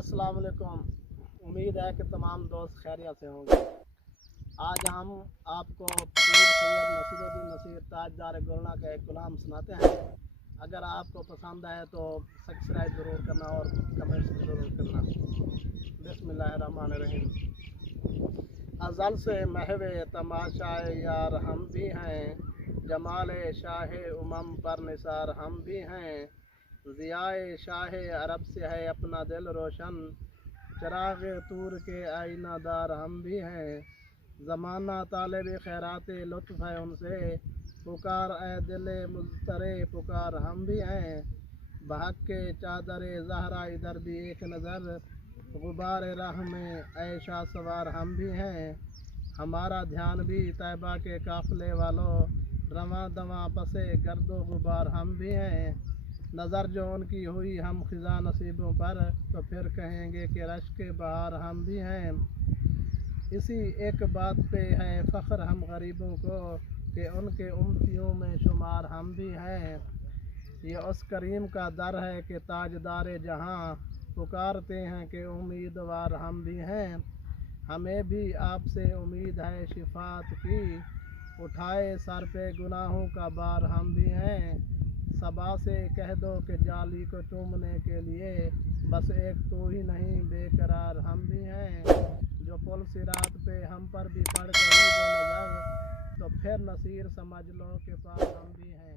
अस्सलाम वालेकुम। उम्मीद है कि तमाम दोस्त खैरियत से होंगे। आज हम आपको पीर सैयद नसीरुद्दीन नसीर ताजदार गोलना का एक कलाम सुनाते हैं। अगर आपको पसंद आए तो सब्सक्राइब ज़रूर करना और कमेंट्स भी ज़रूर करना। बिस्मिल्लाहिर्रहमानिर्रहीम। अज़ल से महवे तमाशाए यार हम भी हैं, जमाले शाहे उमम पर निसार हम भी हैं। ज़ियाए शाहे अरब से है अपना दिल रोशन, चराग़ तूर के आईनादार हम भी हैं। ज़माना तालिब खैरात लुत्फ़ है उनसे, पुकार ए दिल मुज़तरे पुकार हम भी हैं। बहक के चादर ज़हरा इधर भी एक नज़र, गुबार राह में ऐशा सवार हम भी हैं। हमारा ध्यान भी तैबा के काफ़िले वालों, रवां दवां पसे गर्दो गुबार हम भी हैं। नज़र जो उनकी हुई हम ख़िज़ा नसीबों पर, तो फिर कहेंगे कि रश्क बहार हम भी हैं। इसी एक बात पे है फ़ख्र हम गरीबों को, कि उनके उम्मतियों में शुमार हम भी हैं। ये उस करीम का दर है कि ताजदार जहाँ, पुकारते हैं कि उम्मीदवार हम भी हैं। हमें भी आपसे उम्मीद है शिफात की, उठाए सर पे गुनाहों का बार हम भी हैं। सबा से कह दो कि जाली को चूमने के लिए, बस एक तो ही नहीं बेकरार हम भी हैं। जो पुल सिरात पे हम पर भी पड़ गई वो नज़र, तो फिर नसीर समझ लो कि पार हम भी हैं।